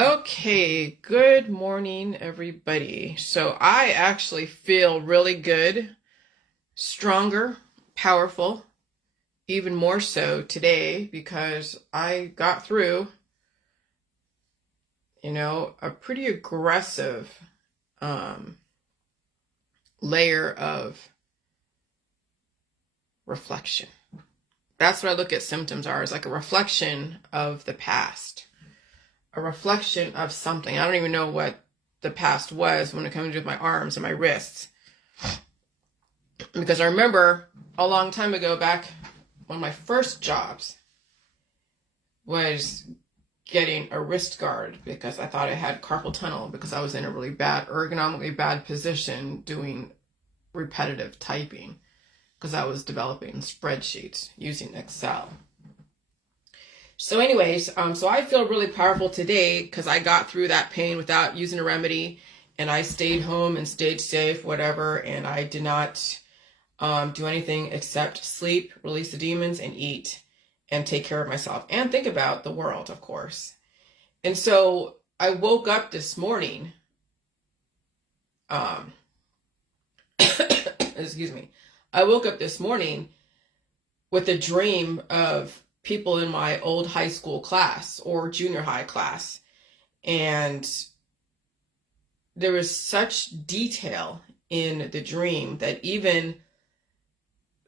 Okay, good morning, everybody. So I actually feel really good, stronger, powerful, even more so today because I got through, a pretty aggressive um, layer of reflection. That's what I look at symptoms are, is like a reflection of the past, a reflection of something. I don't even know what the past was when it comes to my arms and my wrists. Because I remember a long time ago, back one of my first jobs was getting a wrist guard because I thought I had carpal tunnel because I was in a really bad, ergonomically bad position doing repetitive typing because I was developing spreadsheets using Excel. So anyways, so I feel really powerful today because I got through that pain without using a remedy, and I stayed home and stayed safe, whatever, and I did not do anything except sleep, release the demons, and eat, and take care of myself, and think about the world, of course. And so I woke up this morning, excuse me, I woke up this morning with a dream of people in my old high school class or junior high class. And there was such detail in the dream that even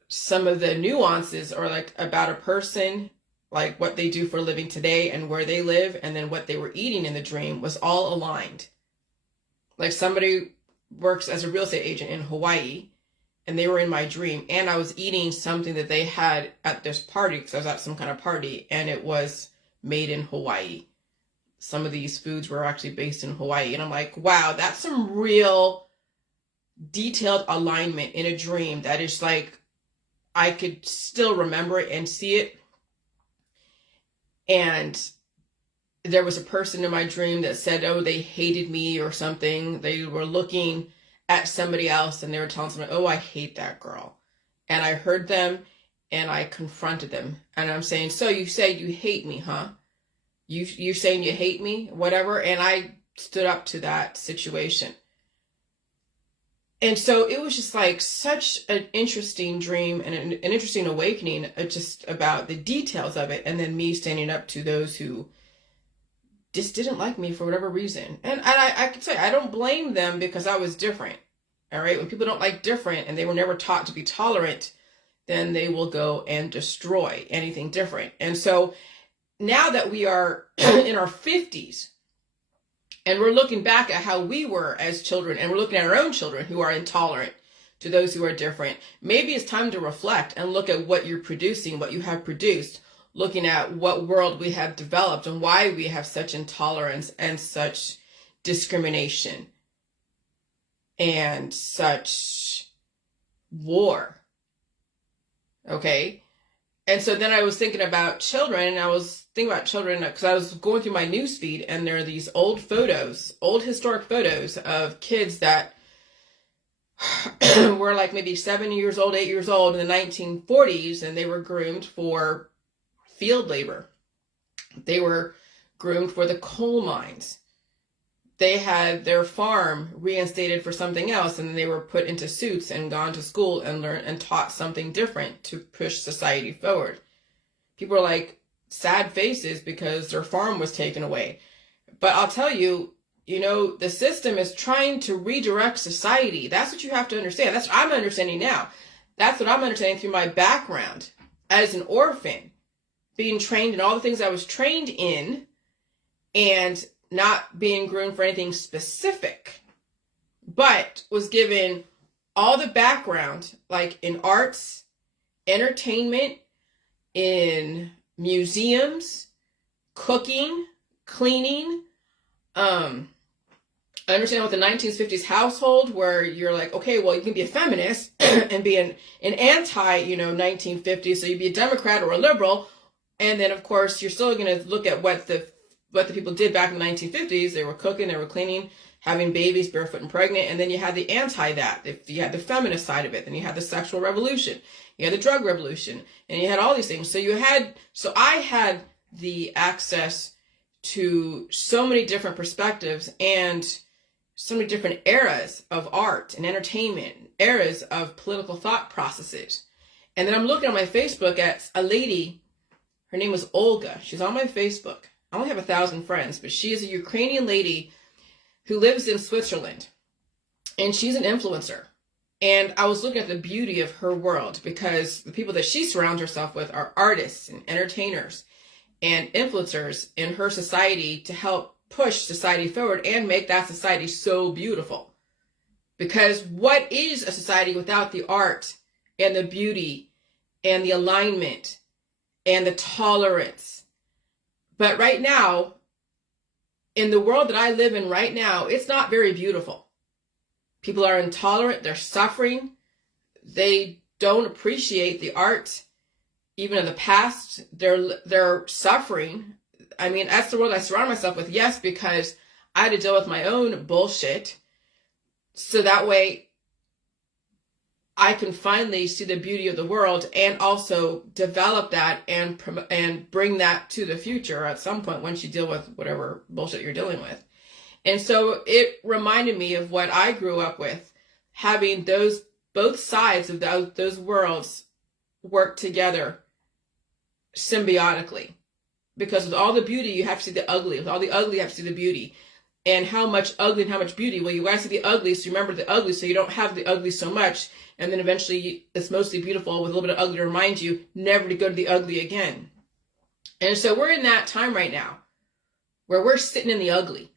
some of the nuances are like about a person, like what they do for a living today and where they live, and then what they were eating in the dream was all aligned. Like somebody works as a real estate agent in Hawaii, and they were in my dream, and I was eating something that they had at this party because I was at some kind of party, and it was made in Hawaii. Some of these foods were actually based in Hawaii, and I'm like, wow, that's some real detailed alignment in a dream that is like, I could still remember it and see it. And there was a person in my dream that said, oh, they hated me or something. They were looking at somebody else and they were telling somebody, oh, I hate that girl. And I heard them and I confronted them. And I'm saying, so you say you hate me, huh? You're saying you hate me, whatever. And I stood up to that situation. And so it was just like such an interesting dream and an interesting awakening just about the details of it. And then me standing up to those who just didn't like me for whatever reason. And I could say I don't blame them because I was different. All right. When people don't like different and they were never taught to be tolerant, then they will go and destroy anything different. And so now that we are in our 50s, and we're looking back at how we were as children, and we're looking at our own children who are intolerant to those who are different. Maybe it's time to reflect and look at what you're producing, what you have produced, looking at what world we have developed and why we have such intolerance and such discrimination and such war. Okay? And so then I was thinking about children, and I was thinking about children because I was going through my news feed, and there are these old photos, old historic photos of kids that were like maybe 7 years old, 8 years old in the 1940s, and they were groomed for field labor. They were groomed for the coal mines. They had their farm reinstated for something else, and then they were put into suits and gone to school and learned and taught something different to push society forward. People are like sad faces because their farm was taken away. But I'll tell you, the system is trying to redirect society. That's what you have to understand. That's what I'm understanding now. That's what I'm understanding through my background as an orphan, being trained in all the things I was trained in, and not being groomed for anything specific, but was given all the background, like in arts, entertainment, in museums, cooking, cleaning. I understand with the 1950s household where you're like, okay, well, you can be a feminist and be an anti, 1950s, so you'd be a Democrat or a liberal. And then, of course, you're still going to look at what the people did back in the 1950s. They were cooking, they were cleaning, having babies, barefoot and pregnant. And then you had the that. If you had the feminist side of it, then you had the sexual revolution, you had the drug revolution, and you had all these things. So I had the access to so many different perspectives and so many different eras of art and entertainment, eras of political thought processes. And then I'm looking on my Facebook at a lady, her name was Olga. She's on my Facebook. I only have 1,000 friends, but she is a Ukrainian lady who lives in Switzerland. And she's an influencer. And I was looking at the beauty of her world because the people that she surrounds herself with are artists and entertainers and influencers in her society to help push society forward and make that society so beautiful. Because what is a society without the art and the beauty and the alignment and the tolerance? But right now, in the world that I live in right now, it's not very beautiful. People are intolerant, they're suffering, they don't appreciate the art, even of the past, they're suffering. I mean, that's the world I surround myself with, yes, because I had to deal with my own bullshit, so that way I can finally see the beauty of the world and also develop that and bring that to the future at some point once you deal with whatever bullshit you're dealing with. And so it reminded me of what I grew up with, having both sides of those worlds work together symbiotically. Because with all the beauty, you have to see the ugly. With all the ugly, you have to see the beauty. And how much ugly and how much beauty? Well, you want to see the ugly, so you remember the ugly, so you don't have the ugly so much. And then eventually it's mostly beautiful with a little bit of ugly to remind you never to go to the ugly again. And so we're in that time right now where we're sitting in the ugly.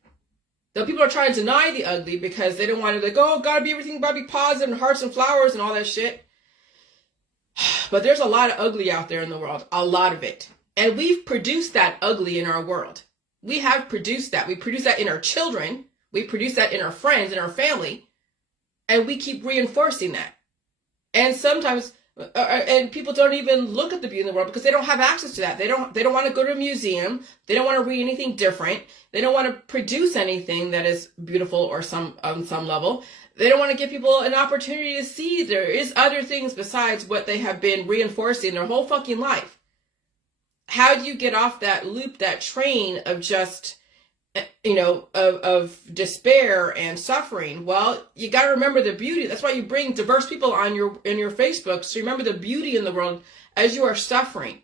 Though people are trying to deny the ugly because they don't want to, like, oh, gotta be everything, gotta be positive and hearts and flowers and all that shit. But there's a lot of ugly out there in the world, a lot of it. And we've produced that ugly in our world. We have produced that. We produce that in our children. We produce that in our friends, in our family. And we keep reinforcing that. And sometimes, and people don't even look at the beauty in the world because they don't have access to that. They don't want to go to a museum. They don't want to read anything different. They don't want to produce anything that is beautiful or on some level. They don't want to give people an opportunity to see there is other things besides what they have been reinforcing their whole fucking life. How do you get off that loop, that train of just, of despair and suffering? Well, you got to remember the beauty. That's why you bring diverse people in your Facebook. So remember the beauty in the world as you are suffering,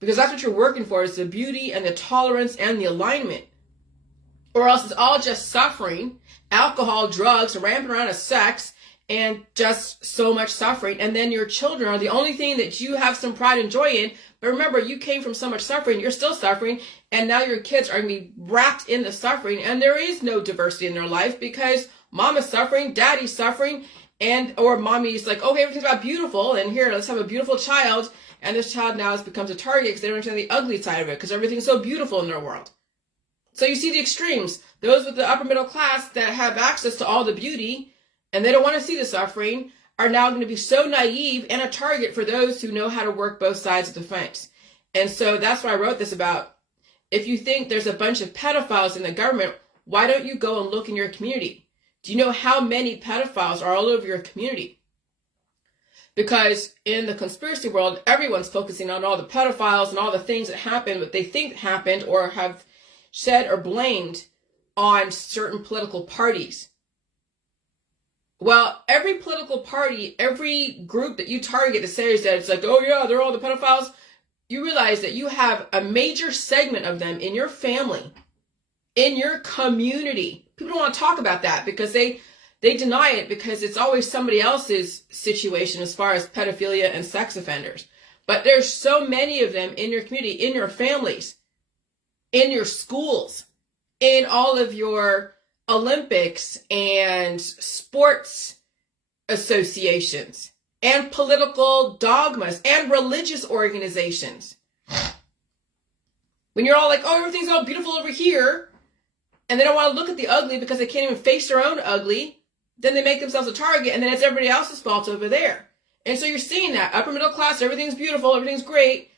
because that's what you're working for, is the beauty and the tolerance and the alignment. Or else it's all just suffering, alcohol, drugs, ramping around of sex, and just so much suffering. And then your children are the only thing that you have some pride and joy in. But remember, you came from so much suffering, you're still suffering, and now your kids are going to be wrapped in the suffering, and there is no diversity in their life because mama's suffering, daddy's suffering, or mommy's like, okay, everything's about beautiful, and here, let's have a beautiful child, and this child now becomes a target because they don't understand the ugly side of it because everything's so beautiful in their world. So you see the extremes. Those with the upper middle class that have access to all the beauty, and they don't want to see the suffering, are now going to be so naive and a target for those who know how to work both sides of the fence. And so that's why I wrote this about, if you think there's a bunch of pedophiles in the government, why don't you go and look in your community? Do you know how many pedophiles are all over your community? Because in the conspiracy world, everyone's focusing on all the pedophiles and all the things that happened, what they think happened or have said or blamed on certain political parties. Well, every political party, every group that you target to say that it's like, oh yeah, they're all the pedophiles, you realize that you have a major segment of them in your family, in your community. People don't want to talk about that because they deny it because it's always somebody else's situation as far as pedophilia and sex offenders. But there's so many of them in your community, in your families, in your schools, in all of your Olympics and sports associations and political dogmas and religious organizations. When you're all like, oh, everything's all beautiful over here, and they don't want to look at the ugly because they can't even face their own ugly, then they make themselves a target, and then it's everybody else's fault over there. And so you're seeing that upper middle class, everything's beautiful, everything's great,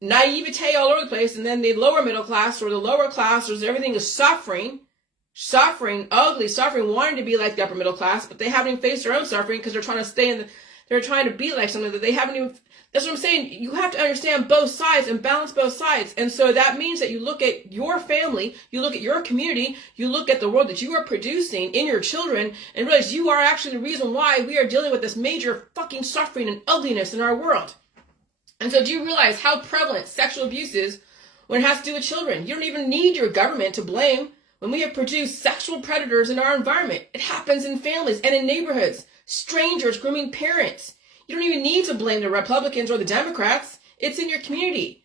naivete all over the place, and then the lower middle class or the lower class, or everything is suffering, ugly suffering, wanting to be like the upper middle class, but they haven't even faced their own suffering because they're trying to they're trying to be like something that they haven't even, That's what I'm saying. You have to understand both sides and balance both sides. And so that means that you look at your family, you look at your community, you look at the world that you are producing in your children, and realize you are actually the reason why we are dealing with this major fucking suffering and ugliness in our world. And so do you realize how prevalent sexual abuse is when it has to do with children? You don't even need your government to blame when we have produced sexual predators in our environment. It happens in families and in neighborhoods. Strangers grooming parents. You don't even need to blame the Republicans or the Democrats. It's in your community.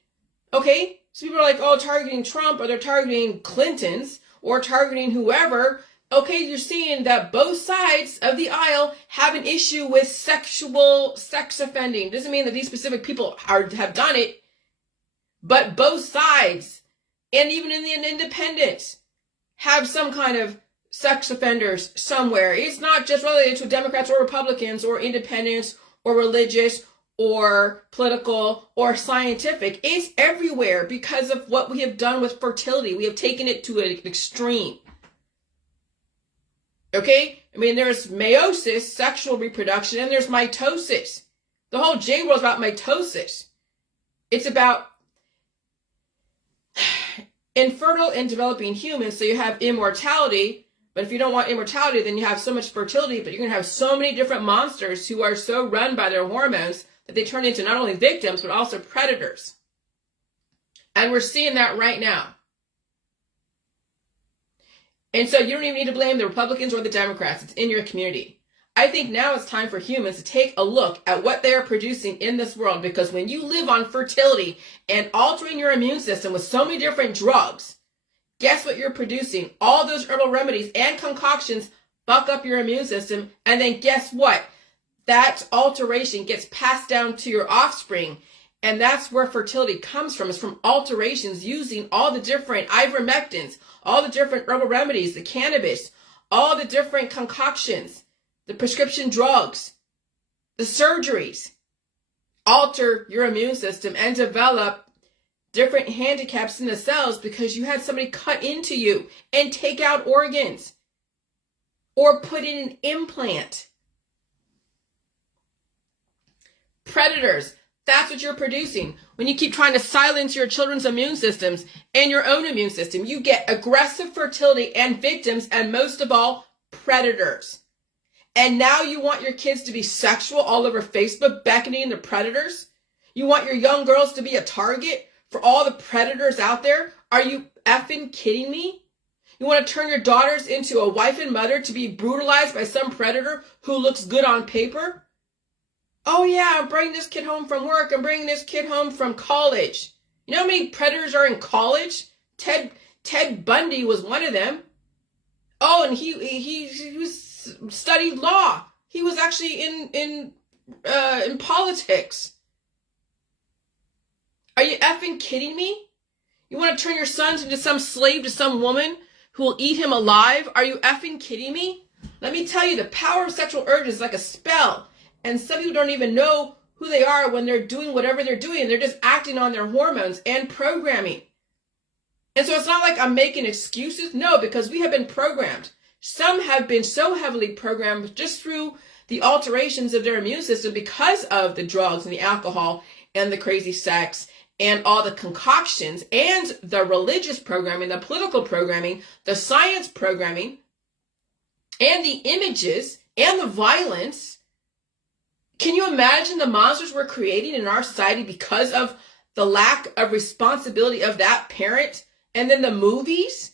Okay? So people are like, oh, targeting Trump, or they're targeting Clintons, or targeting whoever. Okay, you're seeing that both sides of the aisle have an issue with sex offending. Doesn't mean that these specific people have done it, but both sides, and even in the independents, have some kind of sex offenders somewhere. It's not just related to Democrats or Republicans or independents or religious or political or scientific. It's everywhere because of what we have done with fertility. We have taken it to an extreme. Okay? I mean, there's meiosis, sexual reproduction, and there's mitosis. The whole J world is about mitosis. It's about infertile and developing humans, so you have immortality. But if you don't want immortality, then you have so much fertility, but you're going to have so many different monsters who are so run by their hormones that they turn into not only victims, but also predators. And we're seeing that right now. And so you don't even need to blame the Republicans or the Democrats. It's in your community. I think now it's time for humans to take a look at what they are producing in this world, because when you live on fertility and altering your immune system with so many different drugs, guess what you're producing? All those herbal remedies and concoctions buck up your immune system. And then guess what? That alteration gets passed down to your offspring. And that's where fertility comes from. It's from alterations using all the different ivermectins, all the different herbal remedies, the cannabis, all the different concoctions, the prescription drugs, the surgeries. Alter your immune system and develop different handicaps in the cells because you had somebody cut into you and take out organs or put in an implant. Predators, that's what you're producing. When you keep trying to silence your children's immune systems and your own immune system, you get aggressive fertility and victims, and most of all, predators. And now you want your kids to be sexual all over Facebook, beckoning the predators? You want your young girls to be a target for all the predators out there? Are you effing kidding me? You want to turn your daughters into a wife and mother to be brutalized by some predator who looks good on paper? Oh yeah, I'm bringing this kid home from work. I'm bringing this kid home from college. You know how many predators are in college? Ted Bundy was one of them. Oh, and he was studied law. He was actually in politics. Are you effing kidding me? You want to turn your sons into some slave to some woman who will eat him alive? Are you effing kidding me? Let me tell you, the power of sexual urge is like a spell. And some people don't even know who they are when they're doing whatever they're doing. They're just acting on their hormones and programming. And so it's not like I'm making excuses. No, because we have been programmed. Some have been so heavily programmed just through the alterations of their immune system because of the drugs and the alcohol and the crazy sex and all the concoctions and the religious programming, the political programming, the science programming, and the images and the violence. Can you imagine the monsters we're creating in our society because of the lack of responsibility of that parent? And then the movies?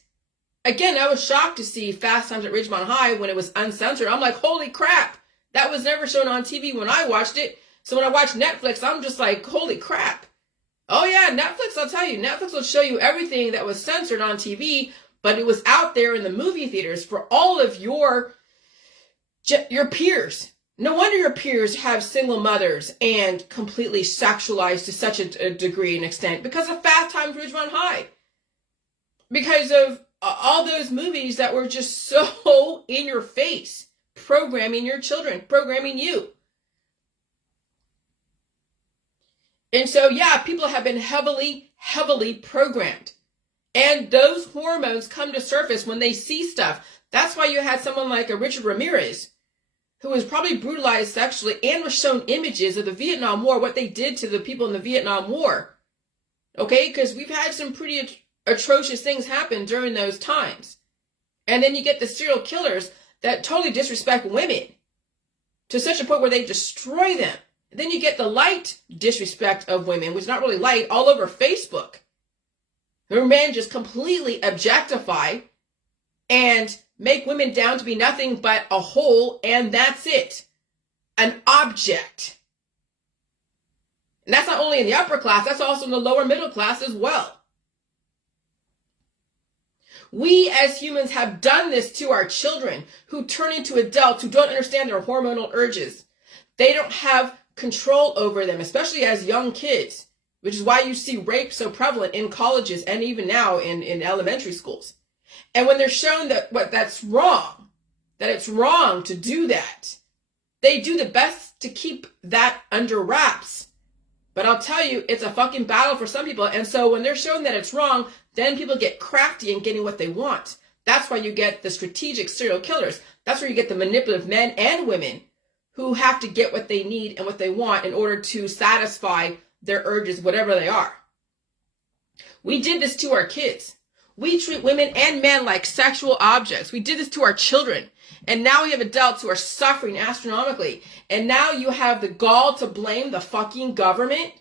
Again, I was shocked to see Fast Times at Ridgemont High when it was uncensored. I'm like, holy crap. That was never shown on TV when I watched it. So when I watch Netflix, I'm just like, holy crap. Oh yeah, Netflix, I'll tell you, Netflix will show you everything that was censored on TV, but it was out there in the movie theaters for all of your peers. No wonder your peers have single mothers and completely sexualized to such a degree and extent because of Fast Times at Ridgemont High. Because of all those movies that were just so in your face, programming your children, programming you. And so, yeah, people have been heavily, heavily programmed. And those hormones come to surface when they see stuff. That's why you had someone like a Richard Ramirez, who was probably brutalized sexually and was shown images of the Vietnam War, what they did to the people in the Vietnam War. Okay, because we've had some pretty atrocious things happen during those times. And then you get the serial killers that totally disrespect women to such a point where they destroy them. Then you get the light disrespect of women, which is not really light, all over Facebook. Where men just completely objectify and make women down to be nothing but a whole, and that's it. An object. And that's not only in the upper class, that's also in the lower middle class as well. We as humans have done this to our children who turn into adults who don't understand their hormonal urges. They don't have control over them, especially as young kids, which is why you see rape so prevalent in colleges and even now in elementary schools. And when they're shown that that's wrong, that it's wrong to do that, they do the best to keep that under wraps. But I'll tell you, it's a fucking battle for some people. And so when they're shown that it's wrong, then people get crafty in getting what they want. That's why you get the strategic serial killers. That's where you get the manipulative men and women who have to get what they need and what they want in order to satisfy their urges, whatever they are. We did this to our kids. We treat women and men like sexual objects. We did this to our children. And now we have adults who are suffering astronomically. And now you have the gall to blame the fucking government.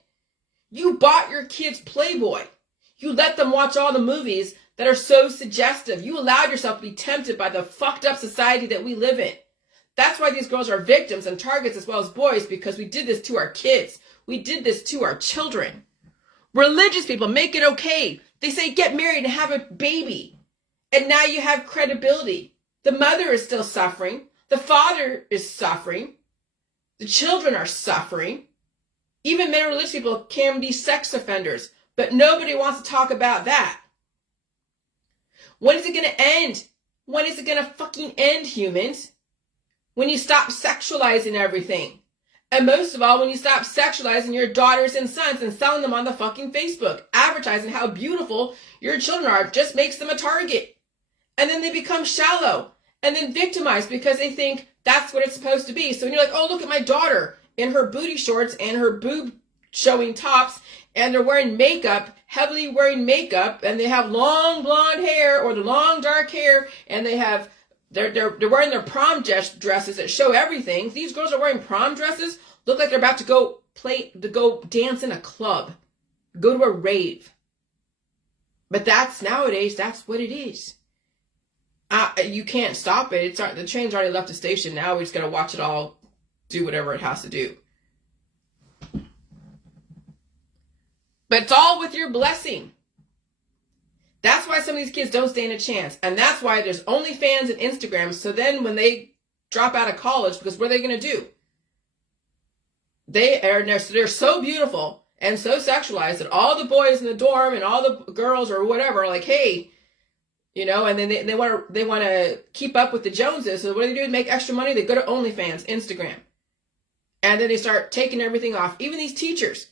You bought your kids Playboy. You let them watch all the movies that are so suggestive. You allowed yourself to be tempted by the fucked up society that we live in. That's why these girls are victims and targets as well as boys, because we did this to our kids. We did this to our children. Religious people make it okay. They say get married and have a baby. And now you have credibility. The mother is still suffering. The father is suffering. The children are suffering. Even many religious people can be sex offenders. But nobody wants to talk about that. When is it going to end? When is it going to fucking end, humans? When you stop sexualizing everything. And most of all, when you stop sexualizing your daughters and sons and selling them on the fucking Facebook, advertising how beautiful your children are, just makes them a target. And then they become shallow and then victimized because they think that's what it's supposed to be. So when you're like, oh, look at my daughter in her booty shorts and her boob showing tops, and they're wearing makeup, heavily wearing makeup, and they have long blonde hair or the long dark hair, and they're wearing their prom dresses that show everything. These girls are wearing prom dresses, look like they're about to go dance in a club, go to a rave. But nowadays, that's what it is. You can't stop it. The train's already left the station. Now we just got to watch it all do whatever it has to do. But it's all with your blessing. That's why some of these kids don't stand a chance. And that's why there's OnlyFans and Instagram. So then when they drop out of college, because what are they going to do? They're so beautiful and so sexualized that all the boys in the dorm and all the girls or whatever are like, hey, and then they want to keep up with the Joneses. So what do they do to make extra money? They go to OnlyFans, Instagram. And then they start taking everything off. Even these teachers.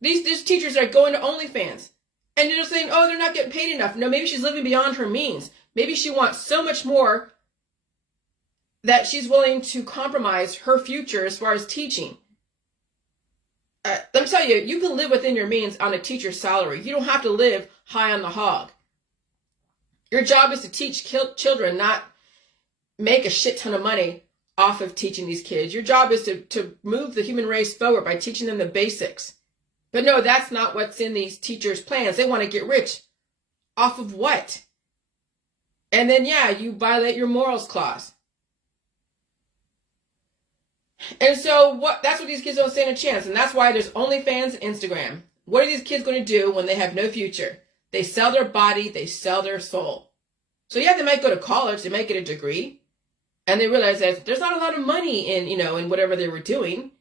These teachers are going to OnlyFans. And you're just saying, oh, they're not getting paid enough. No, maybe she's living beyond her means. Maybe she wants so much more that she's willing to compromise her future as far as teaching. Let me tell you, you can live within your means on a teacher's salary. You don't have to live high on the hog. Your job is to teach children, not make a shit ton of money off of teaching these kids. Your job is to move the human race forward by teaching them the basics. But no, that's not what's in these teachers' plans. They want to get rich. Off of what? And then, you violate your morals clause. And so that's what these kids don't stand a chance. And that's why there's OnlyFans and Instagram. What are these kids going to do when they have no future? They sell their body. They sell their soul. So they might go to college. They might get a degree. And they realize that there's not a lot of money in whatever they were doing.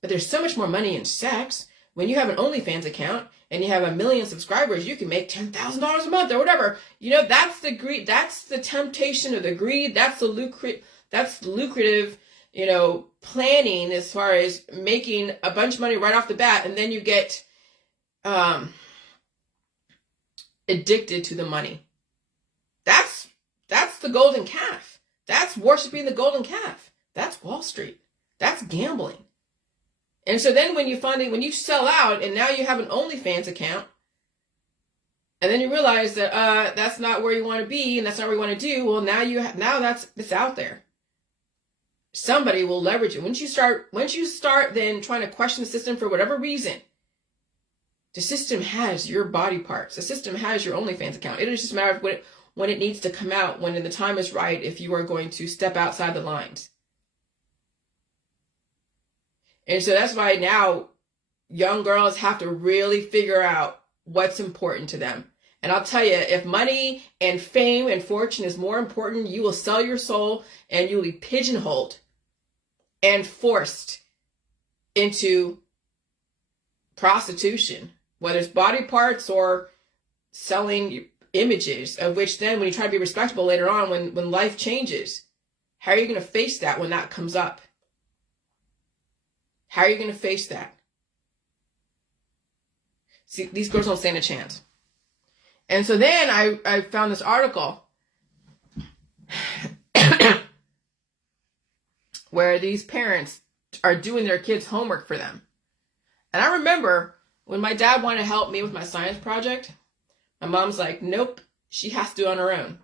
But there's so much more money in sex. When you have an OnlyFans account and you have 1 million subscribers, you can make $10,000 a month or whatever. That's the greed. That's the temptation of the greed. That's the lucrative, planning as far as making a bunch of money right off the bat. And then you get addicted to the money. That's the golden calf. That's worshiping the golden calf. That's Wall Street. That's gambling. And so then when you sell out and now you have an OnlyFans account, and then you realize that that's not where you want to be and that's not what you want to do, well, now it's out there. Somebody will leverage it. Once you start then trying to question the system for whatever reason, the system has your body parts. The system has your OnlyFans account. It is just a matter of when it needs to come out, when the time is right, if you are going to step outside the lines. And so that's why now young girls have to really figure out what's important to them. And I'll tell you, if money and fame and fortune is more important, you will sell your soul and you'll be pigeonholed and forced into prostitution, whether it's body parts or selling images, of which then when you try to be respectable later on, when life changes, how are you going to face that when that comes up? How are you going to face that? See, these girls don't stand a chance. And so then I found this article where these parents are doing their kids' homework for them. And I remember when my dad wanted to help me with my science project, my mom's like, nope, she has to do it on her own.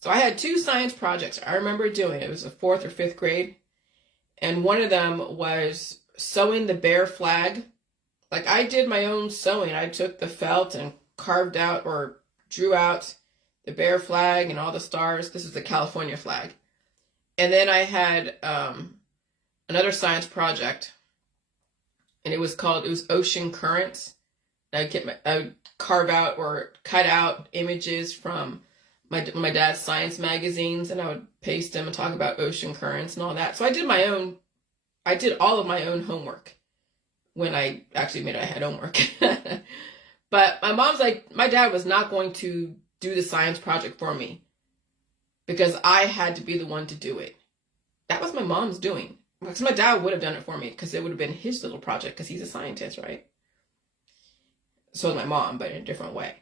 So I had 2 science projects I remember doing. It was the 4th or 5th grade. And one of them was sewing the theyre flag. Like, I did my own sewing. I took the felt and carved out or drew out the theyre flag and all the stars. This is the California flag. And then I had another science project, and it was ocean currents. I would carve out or cut out images from my dad's science magazines, and I would paste them and talk about ocean currents and all that. So I did all of my own homework when I actually admitted I had homework. But my mom's like, my dad was not going to do the science project for me because I had to be the one to do it. That was my mom's doing. Because my dad would have done it for me because it would have been his little project because he's a scientist, right? So is my mom, but in a different way.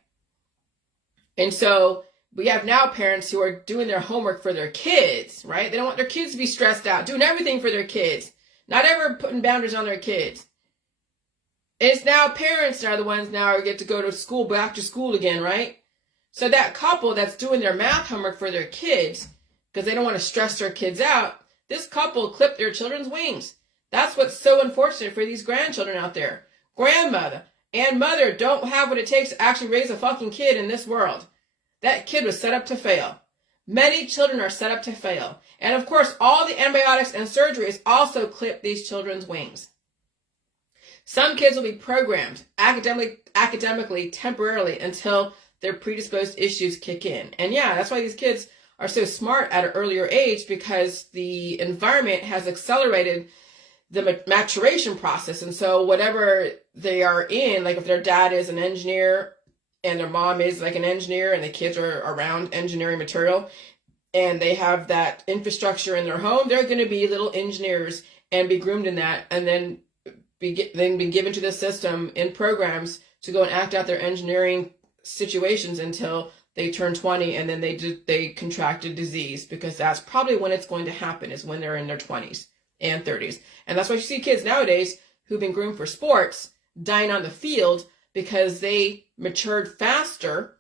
And so we have now parents who are doing their homework for their kids, right? They don't want their kids to be stressed out, doing everything for their kids, not ever putting boundaries on their kids. And it's now parents that are the ones now who get to go to school, back to school again, right? So that couple that's doing their math homework for their kids, because they don't want to stress their kids out, this couple clipped their children's wings. That's what's so unfortunate for these grandchildren out there. Grandmother and mother don't have what it takes to actually raise a fucking kid in this world. That kid was set up to fail. Many children are set up to fail. And of course, all the antibiotics and surgeries also clip these children's wings. Some kids will be programmed academically, temporarily, until their predisposed issues kick in. And yeah, that's why these kids are so smart at an earlier age, because the environment has accelerated the maturation process. And so whatever they are in, like if their dad is an engineer and their mom is like an engineer and the kids are around engineering material and they have that infrastructure in their home, they're going to be little engineers and be groomed in that, and then be given to the system in programs to go and act out their engineering situations until they turn 20, and then they contract a disease, because that's probably when it's going to happen, is when they're in their 20s and 30s. And that's why you see kids nowadays who've been groomed for sports dying on the field because they matured faster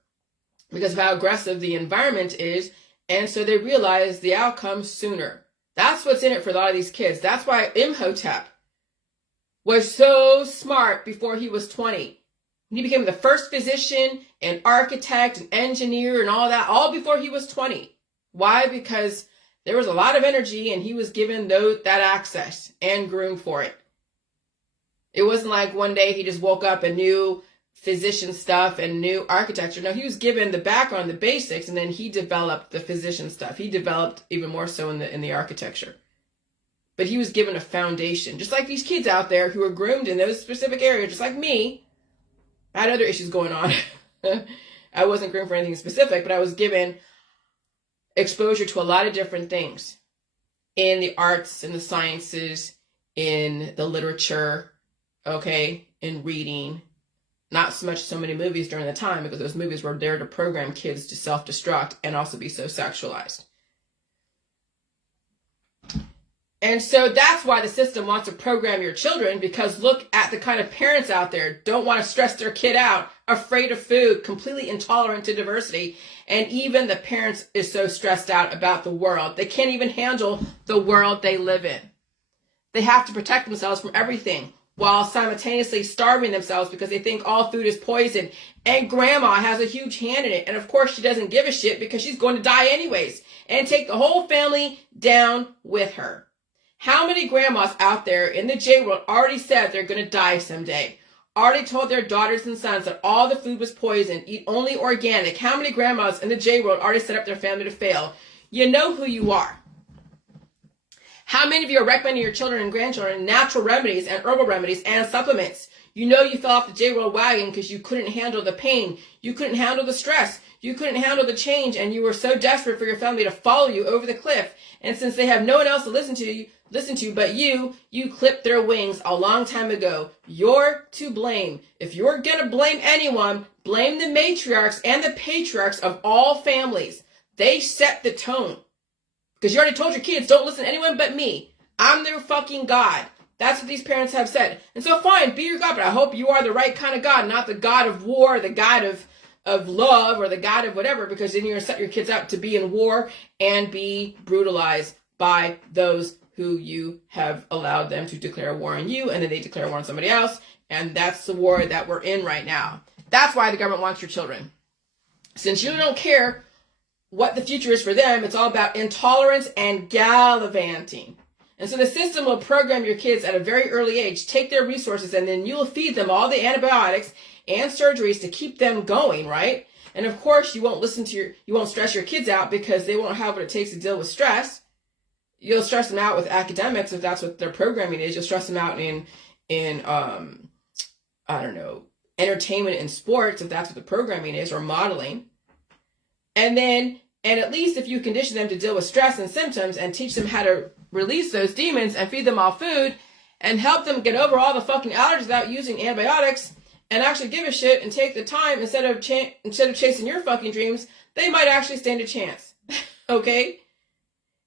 because of how aggressive the environment is, and so they realize the outcome sooner. That's what's in it for a lot of these kids. That's why Imhotep was so smart before he was 20. He became the first physician and architect and engineer and all that, all before he was 20. Why? Because there was a lot of energy and he was given that access and groomed for it. It wasn't like one day he just woke up and knew physician stuff and knew architecture. No, he was given the background, the basics, and then he developed the physician stuff. He developed even more so in the architecture. But he was given a foundation, just like these kids out there who were groomed in those specific areas, just like me. I had other issues going on. I wasn't groomed for anything specific, but I was given exposure to a lot of different things in the arts, in the sciences, in the literature, okay, in reading. Not so many movies during the time, because those movies were there to program kids to self-destruct and also be so sexualized. And so that's why the system wants to program your children, because look at the kind of parents out there, don't want to stress their kid out, afraid of food, completely intolerant to diversity. And even the parents is so stressed out about the world. They can't even handle the world they live in. They have to protect themselves from everything while simultaneously starving themselves because they think all food is poison. And grandma has a huge hand in it. And of course she doesn't give a shit because she's going to die anyways and take the whole family down with her. How many grandmas out there in the J world already said they're going to die someday? Already told their daughters and sons that all the food was poisoned, eat only organic. How many grandmas in the J world already set up their family to fail? You know who you are. How many of you are recommending your children and grandchildren natural remedies and herbal remedies and supplements? You know you fell off the J world wagon because you couldn't handle the pain. You couldn't handle the stress. You couldn't handle the change, and you were so desperate for your family to follow you over the cliff. And since they have no one else to listen to but you clipped their wings a long time ago. You're to blame. If you're going to blame anyone, blame the matriarchs and the patriarchs of all families. They set the tone. Because you already told your kids, don't listen to anyone but me. I'm their fucking God. That's what these parents have said. And so fine, be your God, but I hope you are the right kind of God, not the God of war, the God of love, or the God of whatever, because then you're going to set your kids up to be in war and be brutalized by those who you have allowed them to declare war on you, and then they declare war on somebody else, and that's the war that we're in right now. That's why the government wants your children. Since you don't care what the future is for them, it's all about intolerance and gallivanting. And so the system will program your kids at a very early age, take their resources, and then you'll feed them all the antibiotics and surgeries to keep them going, right? And of course, you won't stress your kids out because they won't have what it takes to deal with stress. You'll stress them out with academics if that's what their programming is. You'll stress them out in entertainment and sports if that's what the programming is, or modeling. And at least if you condition them to deal with stress and symptoms and teach them how to release those demons and feed them all food and help them get over all the fucking allergies without using antibiotics and actually give a shit and take the time instead of chasing your fucking dreams, they might actually stand a chance. Okay?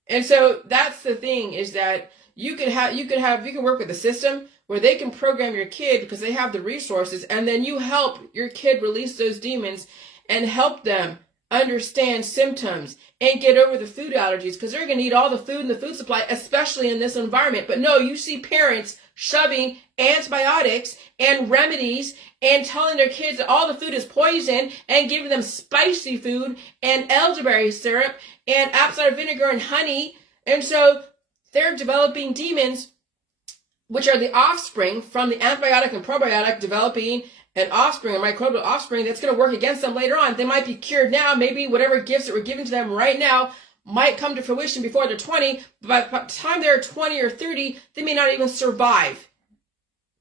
And so that's the thing, is that you can work with a system where they can program your kid because they have the resources, and then you help your kid release those demons and help them understand symptoms and get over the food allergies, because they're going to need all the food in the food supply, especially in this environment. But no, you see parents shoving antibiotics and remedies and telling their kids that all the food is poison and giving them spicy food and elderberry syrup and apple cider vinegar and honey. And so they're developing demons, which are the offspring from the antibiotic and probiotic, developing an offspring, a microbial offspring that's going to work against them later on. They might be cured now. Maybe whatever gifts that were given to them right now might come to fruition before they're 20. But by the time they're 20 or 30, they may not even survive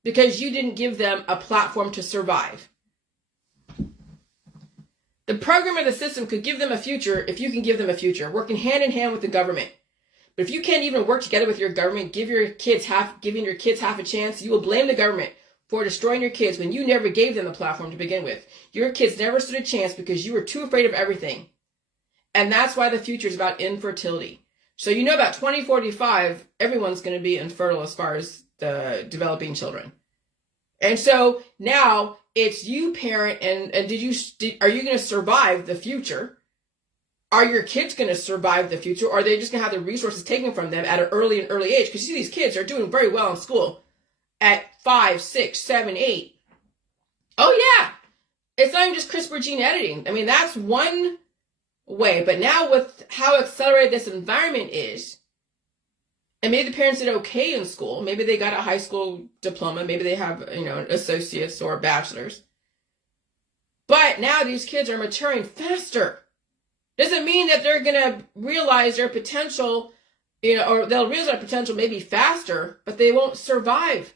because you didn't give them a platform to survive. The program of the system could give them a future if you can give them a future, working hand in hand with the government. But if you can't even work together with your government, giving your kids half a chance, you will blame the government for destroying your kids when you never gave them a platform to begin with. Your kids never stood a chance because you were too afraid of everything. And that's why the future is about infertility. So you know about 2045, everyone's going to be infertile as far as the developing children. And so now it's you, parent, and are you going to survive the future? Are your kids going to survive the future? Or are they just going to have the resources taken from them at an early age? Because you see these kids are doing very well in school at 5, 6, 7, 8. Oh yeah, it's not even just CRISPR gene editing. I mean, that's one way. But now with how accelerated this environment is, and maybe the parents did okay in school. Maybe they got a high school diploma. Maybe they have, associates or bachelors. But now these kids are maturing faster. Doesn't mean that they're going to realize their potential, or they'll realize their potential maybe faster, but they won't survive.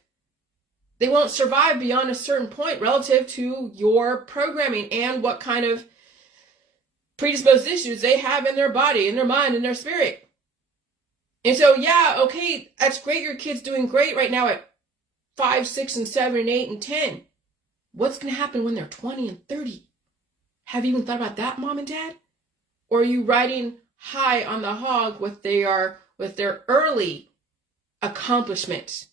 They won't survive beyond a certain point relative to your programming and what kind of predisposed issues they have in their body, in their mind, in their spirit. And so, yeah, okay, that's great. Your kid's doing great right now at 5, 6, and 7, and 8, and 10. What's going to happen when they're 20 and 30? Have you even thought about that, mom and dad? Or are you riding high on the hog with their early accomplishments.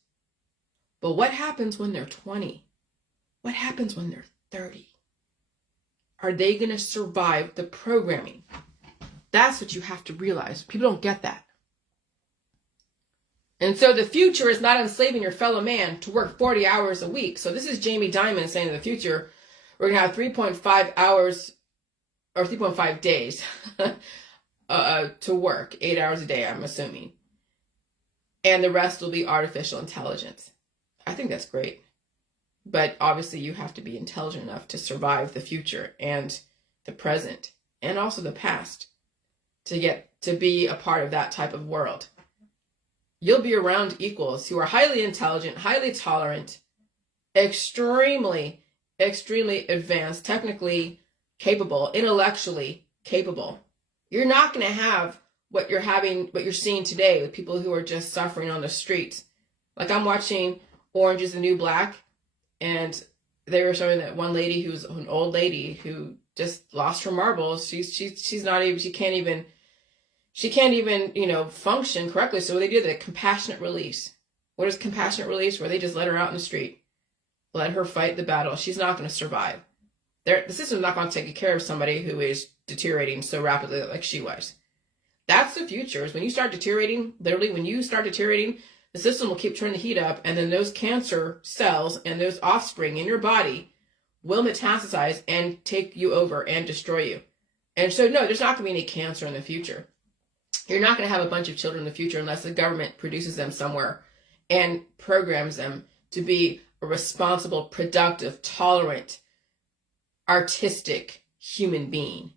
But what happens when they're 20? What happens when they're 30? Are they going to survive the programming? That's what you have to realize. People don't get that. And so the future is not enslaving your fellow man to work 40 hours a week. So this is Jamie Dimon saying in the future, we're going to have 3.5 hours or 3.5 days to work, 8 hours a day, I'm assuming. And the rest will be artificial intelligence. I think that's great. But obviously you have to be intelligent enough to survive the future and the present and also the past to get to be a part of that type of world. You'll be around equals who are highly intelligent, highly tolerant, extremely advanced, technically capable, intellectually capable. You're not going to have what you're seeing today with people who are just suffering on the streets. Like I'm watching Orange is the New Black, and they were showing that one lady who's an old lady who just lost her marbles. She's not even, she can't even, function correctly. So they did the compassionate release. What is compassionate release? Where they just let her out in the street, let her fight the battle. She's not going to survive. The system's not going to take care of somebody who is deteriorating so rapidly like she was. That's the future, is when you start deteriorating, literally when you start deteriorating, the system will keep turning the heat up, and then those cancer cells and those offspring in your body will metastasize and take you over and destroy you. And so, no, there's not going to be any cancer in the future. You're not going to have a bunch of children in the future unless the government produces them somewhere and programs them to be a responsible, productive, tolerant, artistic human being.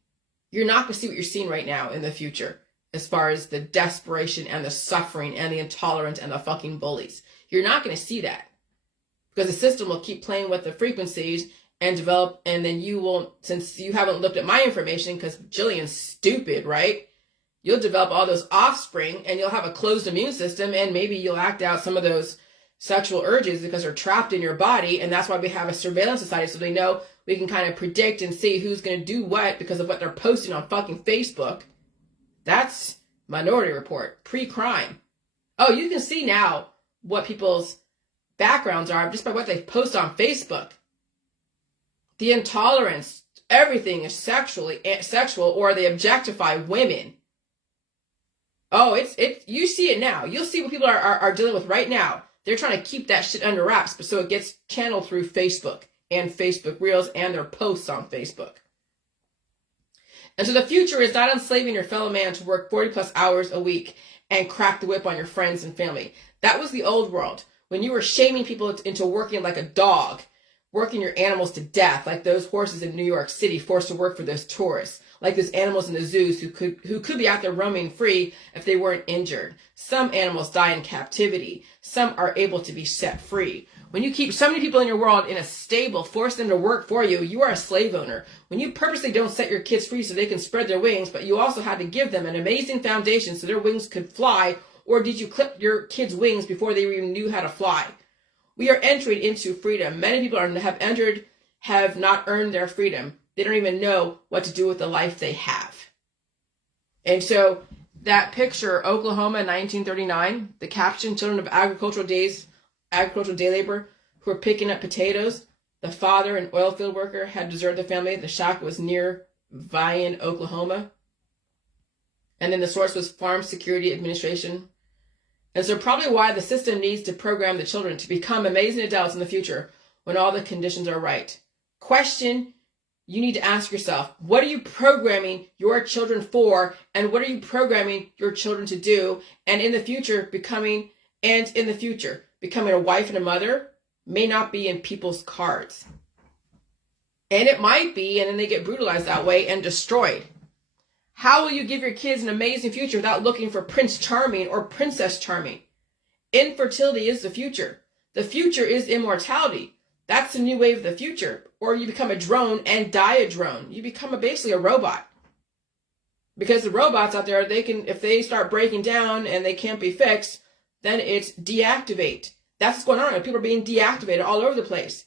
You're not going to see what you're seeing right now in the future as far as the desperation and the suffering and the intolerance and the fucking bullies. You're not going to see that because the system will keep playing with the frequencies and develop, and then you won't, since you haven't looked at my information because Jillian's stupid, right? You'll develop all those offspring and you'll have a closed immune system, and maybe you'll act out some of those sexual urges because they're trapped in your body. And that's why we have a surveillance society, so they know we can kind of predict and see who's going to do what because of what they're posting on fucking Facebook. That's Minority Report, pre-crime. Oh, you can see now what people's backgrounds are just by what they post on Facebook. The intolerance, everything is sexual, or they objectify women. Oh, you see it now. You'll see what people are dealing with right now. They're trying to keep that shit under wraps, but so it gets channeled through Facebook and Facebook Reels and their posts on Facebook. And so the future is not enslaving your fellow man to work 40 plus hours a week and crack the whip on your friends and family. That was the old world, when you were shaming people into working like a dog, working your animals to death, like those horses in New York City forced to work for those tourists, like those animals in the zoos who could be out there roaming free if they weren't injured. Some animals die in captivity. Some are able to be set free. When you keep so many people in your world in a stable, force them to work for you, you are a slave owner. When you purposely don't set your kids free so they can spread their wings, but you also had to give them an amazing foundation so their wings could fly, or did you clip your kids' wings before they even knew how to fly? We are entering into freedom. Many people have not earned their freedom. They don't even know what to do with the life they have. And so that picture, Oklahoma, 1939, the caption, children of agricultural day labor who were picking up potatoes. The father, an oil field worker, had deserted the family. The shack was near Vian, Oklahoma. And then the source was Farm Security Administration. And so probably why the system needs to program the children to become amazing adults in the future when all the conditions are right. Question you need to ask yourself, what are you programming your children for, and what are you programming your children to do? And in the future, becoming a wife and a mother may not be in people's cards. And it might be, and then they get brutalized that way and destroyed. How will you give your kids an amazing future without looking for Prince Charming or Princess Charming? Infertility is the future. The future is immortality. That's the new wave of the future. Or you become a drone and die a drone. You become basically a robot. Because the robots out there, if they start breaking down and they can't be fixed, then it's deactivate. That's what's going on. People are being deactivated all over the place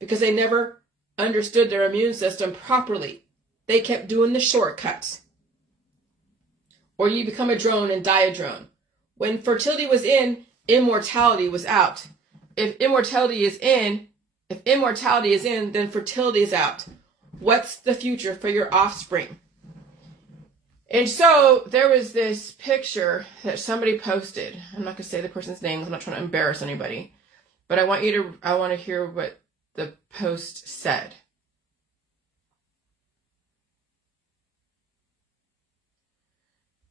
because they never understood their immune system properly. They kept doing the shortcuts. Or you become a drone and die a drone. When fertility was in, immortality was out. If immortality is in, then fertility is out. What's the future for your offspring? And so there was this picture that somebody posted. I'm not going to say the person's name. I'm not trying to embarrass anybody. But I want to hear what the post said.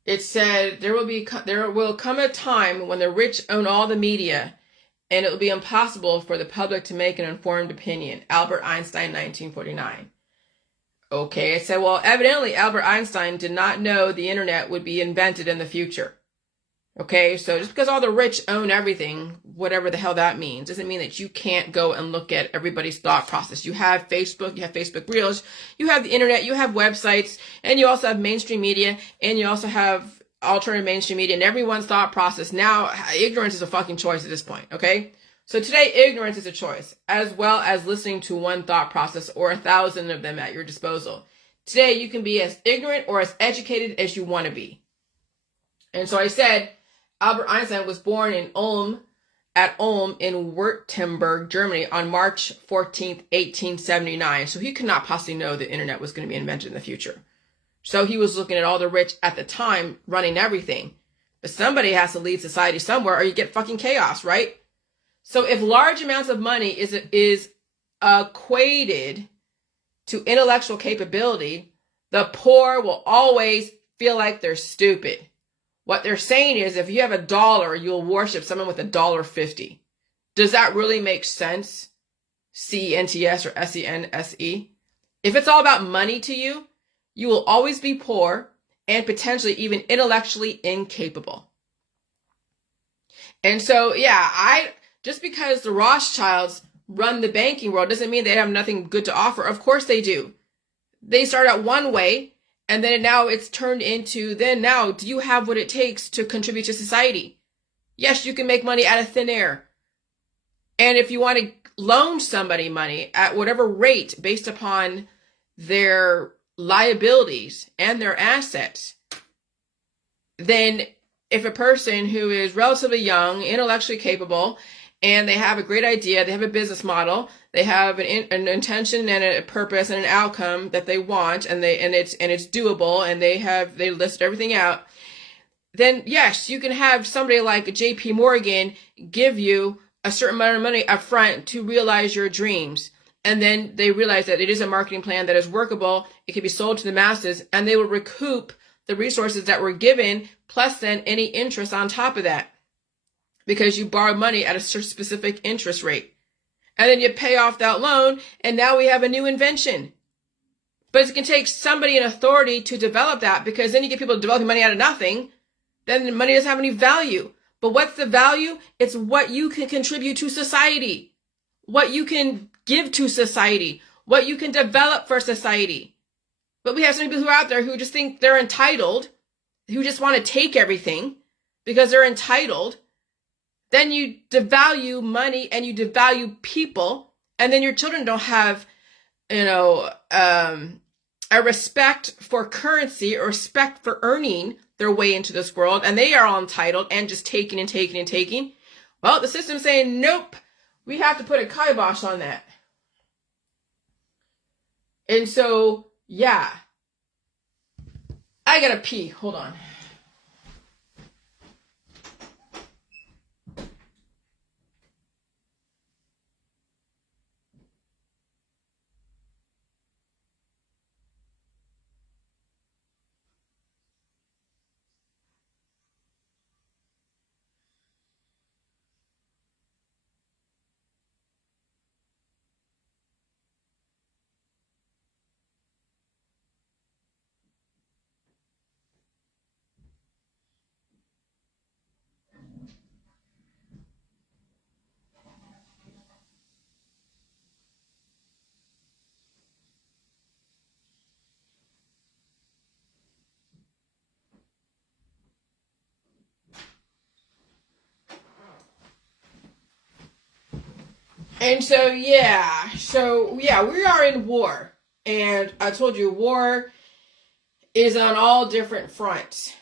It said, there will come a time when the rich own all the media, and it will be impossible for the public to make an informed opinion. Albert Einstein, 1949. Okay, it said, well, evidently Albert Einstein did not know the internet would be invented in the future. Okay, so just because all the rich own everything, whatever the hell that means, doesn't mean that you can't go and look at everybody's thought process. You have Facebook, you have Facebook Reels, you have the internet, you have websites, and you also have mainstream media, and you also have alternative mainstream media, and everyone's thought process. Now, ignorance is a fucking choice at this point, okay? So today, ignorance is a choice, as well as listening to one thought process or 1,000 of them at your disposal. Today, you can be as ignorant or as educated as you want to be. And so I said, Albert Einstein was born in Ulm in Württemberg, Germany on March 14th, 1879. So he could not possibly know the internet was going to be invented in the future. So he was looking at all the rich at the time running everything. But somebody has to lead society somewhere or you get fucking chaos, right? So if large amounts of money is equated to intellectual capability, the poor will always feel like they're stupid. What they're saying is, if you have $1, you'll worship someone with $1.50. Does that really make sense? CENTS or SENSE? If it's all about money to you, you will always be poor and potentially even intellectually incapable. And so, yeah, just because the Rothschilds run the banking world doesn't mean they have nothing good to offer. Of course they do. They start out one way, and then now it's turned into, then now, do you have what it takes to contribute to society? Yes, you can make money out of thin air. And if you want to loan somebody money at whatever rate based upon their liabilities and their assets, then if a person who is relatively young, intellectually capable, and they have a great idea, they have a business model, they have an intention and a purpose and an outcome that they want, and it's doable, and they list everything out, then yes, you can have somebody like JP Morgan give you a certain amount of money up front to realize your dreams. And then they realize that it is a marketing plan that is workable, it can be sold to the masses, and they will recoup the resources that were given, plus then any interest on top of that. Because you borrow money at a specific interest rate. And then you pay off that loan, and now we have a new invention. But it can take somebody in authority to develop that, because then you get people developing money out of nothing, then the money doesn't have any value. But what's the value? It's what you can contribute to society, what you can give to society, what you can develop for society. But we have some people who are out there who just think they're entitled, who just want to take everything because they're entitled. Then you devalue money and you devalue people, and then your children don't have, a respect for currency or respect for earning their way into this world, and they are all entitled and just taking and taking and taking. Well, the system's saying, nope, we have to put a kibosh on that. And so, yeah, I gotta pee. Hold on. And so, we are in war. And I told you, war is on all different fronts.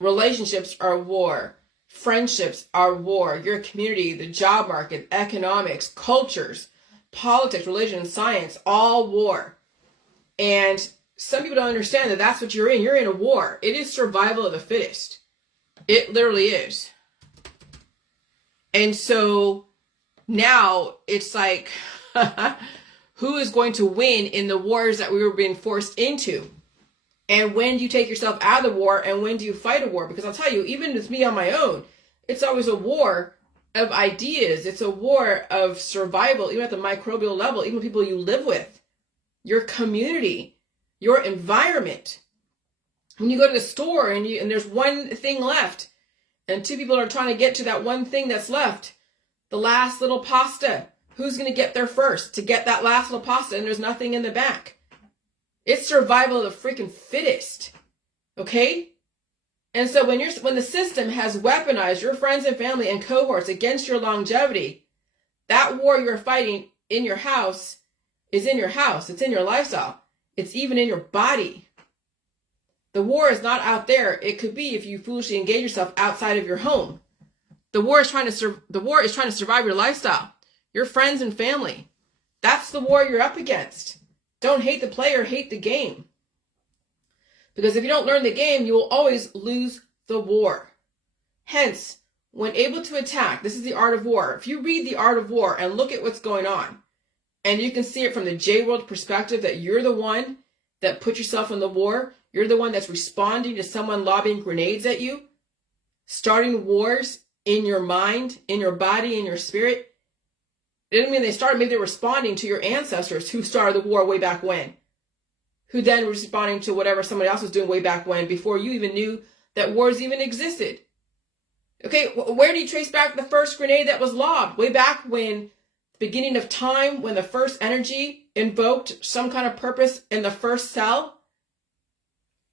Relationships are war. Friendships are war. Your community, the job market, economics, cultures, politics, religion, science, all war. And some people don't understand that that's what you're in. You're in a war. It is survival of the fittest. It literally is. And so now it's like, who is going to win in the wars that we were being forced into? And when do you take yourself out of the war, and when do you fight a war? Because I'll tell you, even with me on my own, it's always a war of ideas. It's a war of survival, even at the microbial level, even people you live with, your community, your environment. When you go to the store and there's one thing left, and two people are trying to get to that one thing that's left, the last little pasta. Who's going to get there first to get that last little pasta, and there's nothing in the back? It's survival of the freaking fittest. Okay? And so when the system has weaponized your friends and family and cohorts against your longevity, that war you're fighting in your house is in your house. It's in your lifestyle. It's even in your body. The war is not out there. It could be if you foolishly engage yourself outside of your home. The war is trying to survive your lifestyle, your friends and family. That's the war you're up against. Don't hate the player, hate the game. Because if you don't learn the game, you will always lose the war. Hence, when able to attack, this is the art of war. If you read the art of war and look at what's going on, and you can see it from the J-world perspective that you're the one that put yourself in the war, you're the one that's responding to someone lobbing grenades at you, starting wars in your mind, in your body, in your spirit. It didn't mean they started, maybe they're responding to your ancestors who started the war way back when, who then were responding to whatever somebody else was doing way back when, before you even knew that wars even existed. Okay, where do you trace back the first grenade that was lobbed? Way back when, the beginning of time, when the first energy invoked some kind of purpose in the first cell.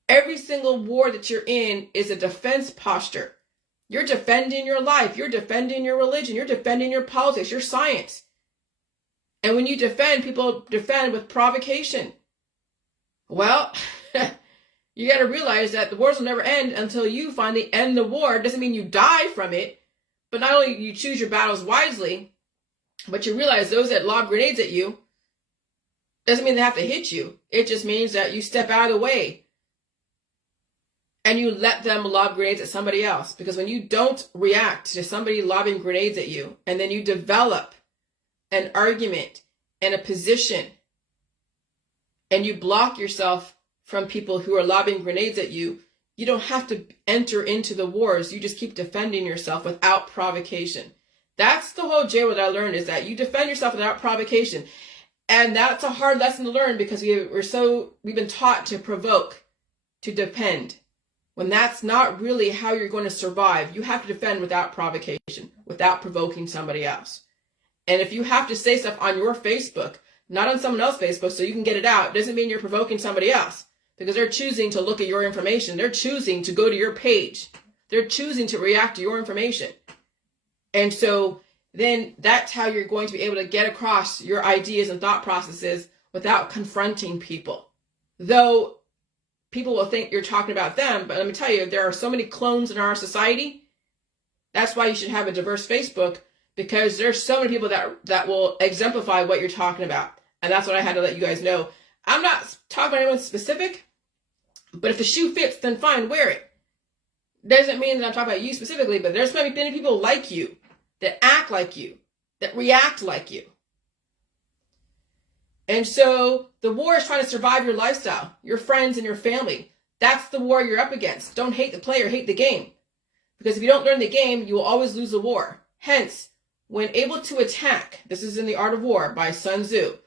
Every single war that you're in is a defense posture. You're defending your life. You're defending your religion. You're defending your politics, your science. And when you defend, people defend with provocation. Well, you got to realize that the wars will never end until you finally end the war. It doesn't mean you die from it, but not only you choose your battles wisely, but you realize those that lob grenades at you doesn't mean they have to hit you. It just means that you step out of the way and you let them lob grenades at somebody else. Because when you don't react to somebody lobbing grenades at you, and then you develop an argument and a position, and you block yourself from people who are lobbing grenades at you, you don't have to enter into the wars. You just keep defending yourself without provocation. That's the whole J-word I learned, is that you defend yourself without provocation. And that's a hard lesson to learn, because we've been taught to provoke, to defend, when that's not really how you're going to survive. You have to defend without provocation, without provoking somebody else. And if you have to say stuff on your Facebook, not on someone else's Facebook, so you can get it out, doesn't mean you're provoking somebody else, because they're choosing to look at your information. They're choosing to go to your page. They're choosing to react to your information. And so then that's how you're going to be able to get across your ideas and thought processes without confronting people. Though people will think you're talking about them, but let me tell you, there are so many clones in our society. That's why you should have a diverse Facebook, because there's so many people that will exemplify what you're talking about. And that's what I had to let you guys know. I'm not talking about anyone specific, but if the shoe fits, then fine, wear it. Doesn't mean that I'm talking about you specifically, but there's many people like you, that act like you, that react like you. And so the war is trying to survive your lifestyle, your friends and your family. That's the war you're up against. Don't hate the player, hate the game. Because if you don't learn the game, you will always lose the war. Hence, when able to attack, this is in The Art of War by Sun Tzu,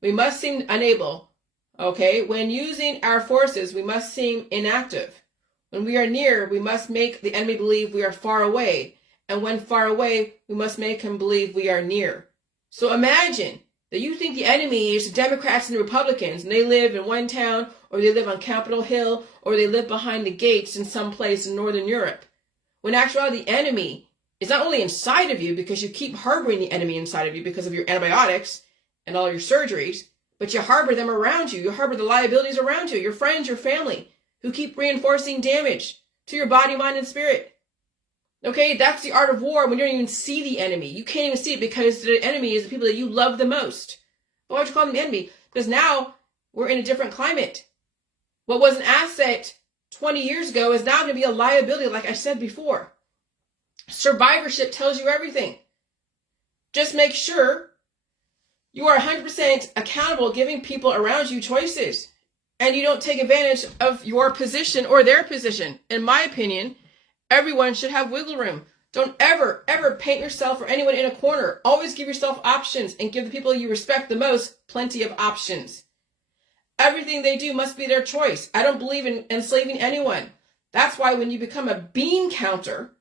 we must seem unable. Okay, when using our forces, we must seem inactive. When we are near, we must make the enemy believe we are far away. And when far away, we must make him believe we are near. So imagine that you think the enemy is the Democrats and the Republicans, and they live in one town, or they live on Capitol Hill, or they live behind the gates in some place in Northern Europe. When actually the enemy is not only inside of you, because you keep harboring the enemy inside of you because of your antibiotics and all your surgeries, but you harbor them around you. You harbor the liabilities around you, your friends, your family, who keep reinforcing damage to your body, mind, and spirit. Okay, that's the art of war when you don't even see the enemy. You can't even see it because the enemy is the people that you love the most. But why would you call them the enemy? Because now we're in a different climate. What was an asset 20 years ago is now going to be a liability, like I said before. Survivorship tells you everything. Just make sure you are 100% accountable, giving people around you choices. And you don't take advantage of your position or their position. In my opinion, everyone should have wiggle room. Don't ever, ever paint yourself or anyone in a corner. Always give yourself options and give the people you respect the most plenty of options. Everything they do must be their choice. I don't believe in enslaving anyone. That's why when you become a bean counter,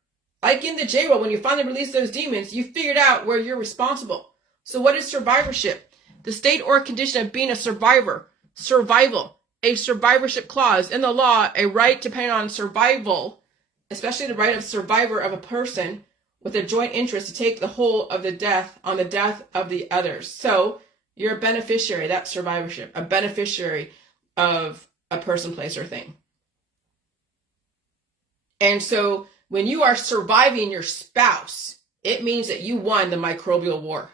like in the jail, when you finally release those demons, you figured out where you're responsible. So what is survivorship? The state or condition of being a survivor. Survival. A survivorship clause. In the law, a right depending on survival, especially the right of survivor of a person with a joint interest to take the whole of the death on the death of the others. So you're a beneficiary. That's survivorship. A beneficiary of a person, place, or thing. And so when you are surviving your spouse, it means that you won the microbial war.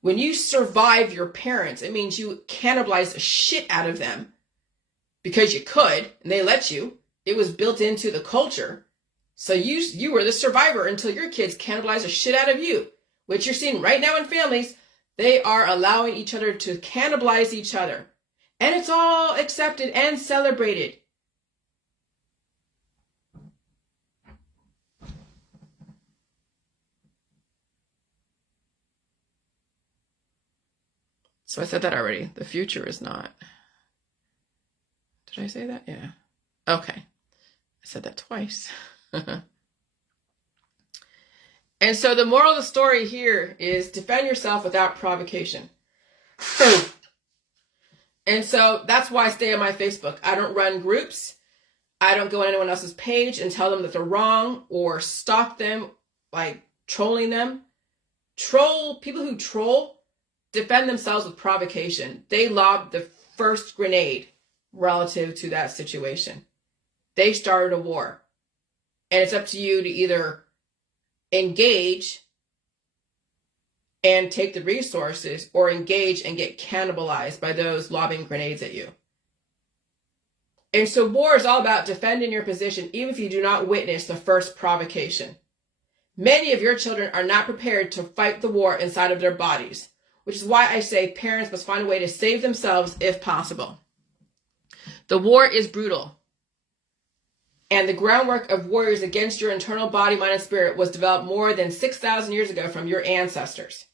When you survive your parents, it means you cannibalized the shit out of them because you could, and they let you. It was built into the culture. So you were the survivor until your kids cannibalized the shit out of you, which you're seeing right now in families. They are allowing each other to cannibalize each other. And it's all accepted and celebrated. So I said that already. The future is not. Did I say that? Yeah. Okay. I said that twice. And so the moral of the story here is defend yourself without provocation. And so that's why I stay on my Facebook. I don't run groups. I don't go on anyone else's page and tell them that they're wrong or stalk them, like trolling them. People who troll defend themselves with provocation. They lobbed the first grenade relative to that situation. They started a war. And it's up to you to either engage and take the resources or engage and get cannibalized by those lobbing grenades at you. And so war is all about defending your position even if you do not witness the first provocation. Many of your children are not prepared to fight the war inside of their bodies, which is why I say parents must find a way to save themselves if possible. The war is brutal. And the groundwork of warriors against your internal body, mind, and spirit was developed more than 6,000 years ago from your ancestors.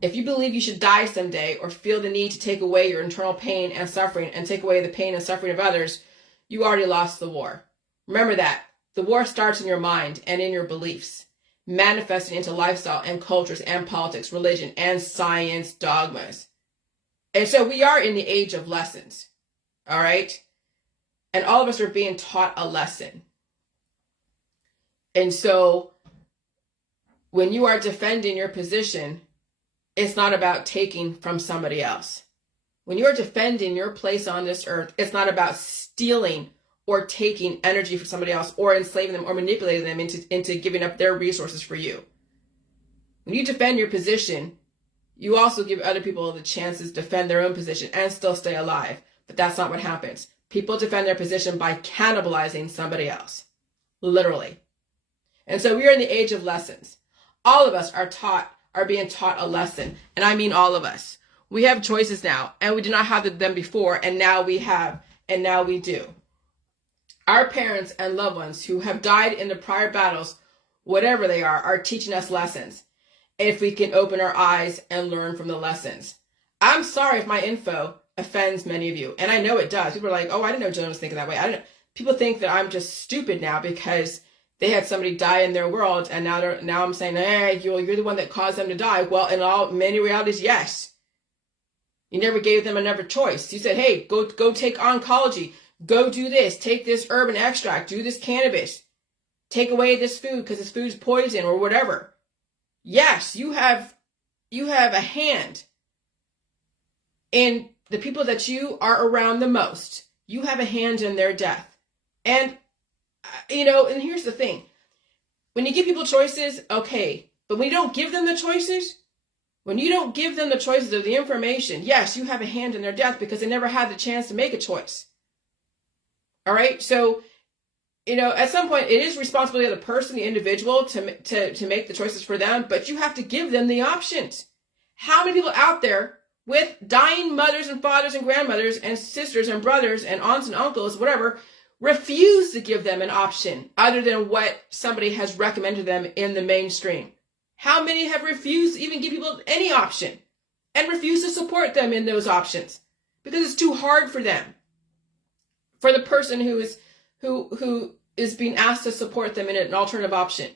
If you believe you should die someday or feel the need to take away your internal pain and suffering and take away the pain and suffering of others, you already lost the war. Remember that. The war starts in your mind and in your beliefs, manifesting into lifestyle and cultures and politics, religion, and science dogmas. And so we are in the age of lessons. All right? And all of us are being taught a lesson. And so when you are defending your position, it's not about taking from somebody else. When you are defending your place on this earth, it's not about stealing or taking energy from somebody else or enslaving them or manipulating them into giving up their resources for you. When you defend your position, you also give other people the chances to defend their own position and still stay alive. But that's not what happens. People defend their position by cannibalizing somebody else. Literally. And so we are in the age of lessons. All of us are being taught a lesson. And I mean all of us. We have choices now. And we did not have them before. And now we have. And now we do. Our parents and loved ones who have died in the prior battles, whatever they are teaching us lessons. If we can open our eyes and learn from the lessons. I'm sorry if my info offends many of you. And I know it does. People are like, oh, I didn't know Joan was thinking that way. People think that I'm just stupid now because they had somebody die in their world. And now I'm saying, hey, you're the one that caused them to die. Well, in many realities, yes. You never gave them another choice. You said, hey, go take oncology. Go do this. Take this herb and extract. Do this cannabis. Take away this food because this food's poison or whatever. Yes, you have a hand in the people that you are around the most. You have a hand in their death. And, and here's the thing. When you give people choices, okay. But when you don't give them the choices, when you don't give them the choices of the information, yes, you have a hand in their death because they never had the chance to make a choice. All right? So, at some point, it is responsibility of the person, the individual, to make the choices for them, but you have to give them the options. How many people out there with dying mothers and fathers and grandmothers and sisters and brothers and aunts and uncles, whatever, refuse to give them an option other than what somebody has recommended them in the mainstream? How many have refused to even give people any option and refuse to support them in those options because it's too hard for them? For the person who is being asked to support them in an alternative option.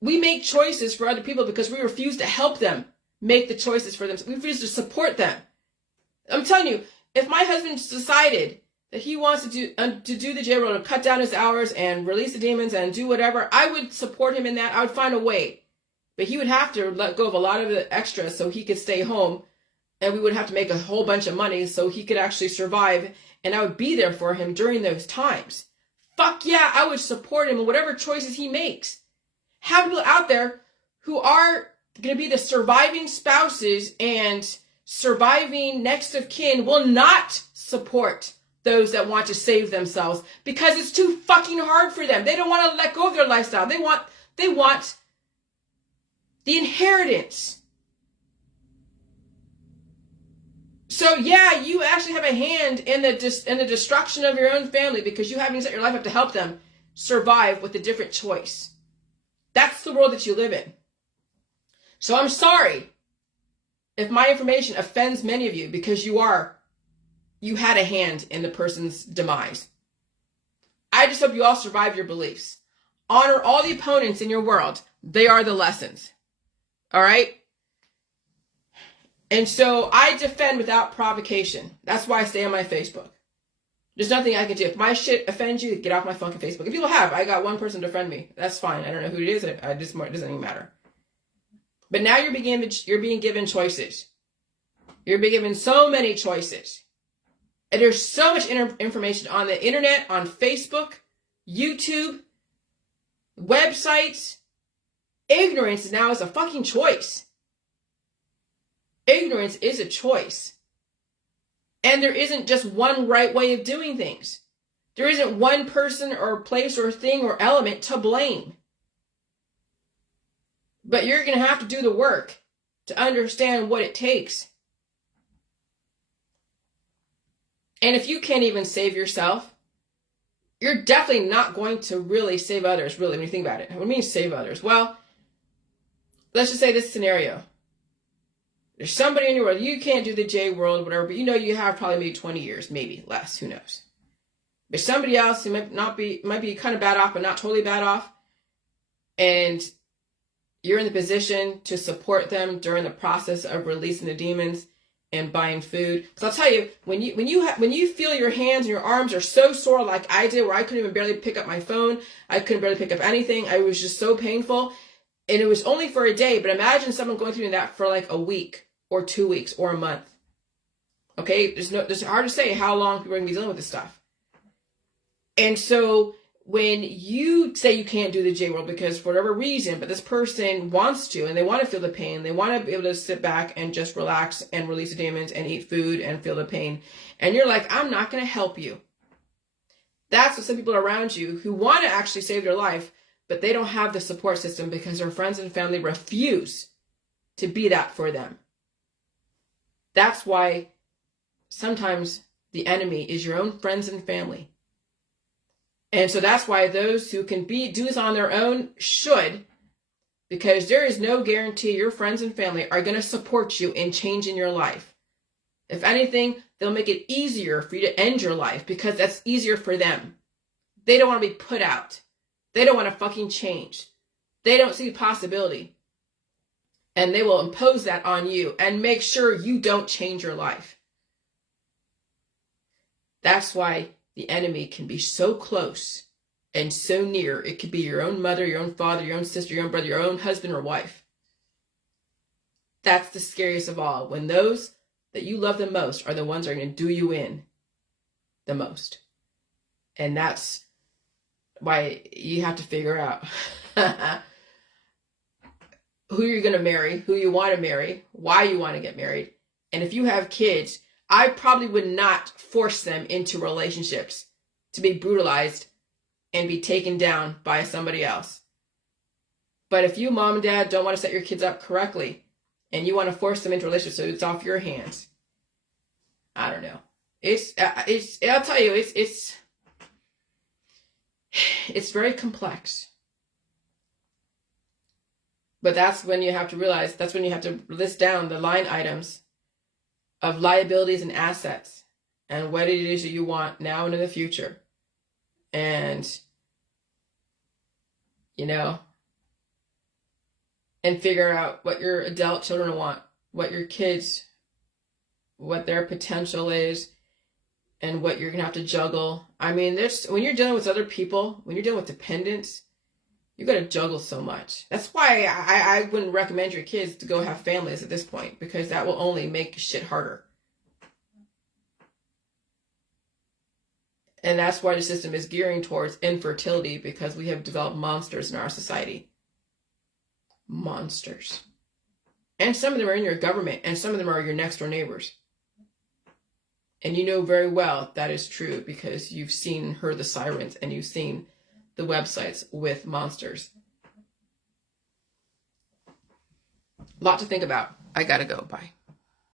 We make choices for other people because we refuse to help them make the choices for them. We refuse to support them. I'm telling you, if my husband decided that he wants to do the J road and cut down his hours and release the demons and do whatever, I would support him in that. I would find a way. But he would have to let go of a lot of the extras so he could stay home, and we would have to make a whole bunch of money so he could actually survive, and I would be there for him during those times. Fuck yeah, I would support him in whatever choices he makes. Have people out there who are going to be the surviving spouses and surviving next of kin will not support those that want to save themselves because it's too fucking hard for them. They don't want to let go of their lifestyle. They want the inheritance. So yeah, you actually have a hand in the destruction of your own family because you haven't set your life up to help them survive with a different choice. That's the world that you live in. So I'm sorry if my information offends many of you because you had a hand in the person's demise. I just hope you all survive your beliefs. Honor all the opponents in your world. They are the lessons. All right? And so I defend without provocation. That's why I stay on my Facebook. There's nothing I can do. If my shit offends you, get off my fucking Facebook. If people have, I got one person to defend me. That's fine. I don't know who it is. It doesn't even matter. But now you're being given choices. You're being given so many choices. And there's so much information on the internet, on Facebook, YouTube, websites. Ignorance now is a fucking choice. Ignorance is a choice. And there isn't just one right way of doing things. There isn't one person or place or thing or element to blame. But you're going to have to do the work to understand what it takes. And if you can't even save yourself, you're definitely not going to really save others, really, when you think about it. What do you mean save others? Well, let's just say this scenario. There's somebody in your world, you can't do the J world, whatever, but you have probably maybe 20 years, maybe less, who knows. But somebody else who might be kind of bad off, but not totally bad off, and you're in the position to support them during the process of releasing the demons and buying food. Because I'll tell you, when you feel your hands and your arms are so sore like I did, where I couldn't even barely pick up my phone, I couldn't barely pick up anything, I was just so painful, and it was only for a day, but imagine someone going through that for like a week or 2 weeks or a month. Okay, it's hard to say how long people are going to be dealing with this stuff. And so when you say you can't do the J world because for whatever reason, but this person wants to, and they want to feel the pain, they want to be able to sit back and just relax and release the demons and eat food and feel the pain, and you're like, I'm not going to help you. That's what some people around you who want to actually save their life, but they don't have the support system because their friends and family refuse to be that for them. That's why sometimes the enemy is your own friends and family. And so that's why those who can do this on their own should, because there is no guarantee your friends and family are going to support you in changing your life. If anything, they'll make it easier for you to end your life because that's easier for them. They don't want to be put out. They don't want to fucking change. They don't see the possibility. And they will impose that on you and make sure you don't change your life. That's why the enemy can be so close and so near. It could be your own mother, your own father, your own sister, your own brother, your own husband or wife. That's the scariest of all. When those that you love the most are the ones that are going to do you in the most. And that's why you have to figure out who you're going to marry, who you want to marry, why you want to get married. And if you have kids, I probably would not force them into relationships to be brutalized and be taken down by somebody else. But if you, mom and dad, don't want to set your kids up correctly and you want to force them into relationships so it's off your hands, I don't know. I'll tell you, it's very complex. But that's when you have to realize, that's when you have to list down the line items of liabilities and assets and what it is that you want now and in the future. And, and figure out what your adult children want, what your kids, what their potential is, and what you're going to have to juggle. I mean, when you're dealing with other people, when you're dealing with dependents, you got to juggle so much. That's why I wouldn't recommend your kids to go have families at this point, because that will only make shit harder. And that's why the system is gearing towards infertility, because we have developed monsters in our society. Monsters. And some of them are in your government, and some of them are your next door neighbors. And you know very well that is true because you've heard the sirens, and you've seen the websites with monsters. A lot to think about. I gotta go. Bye.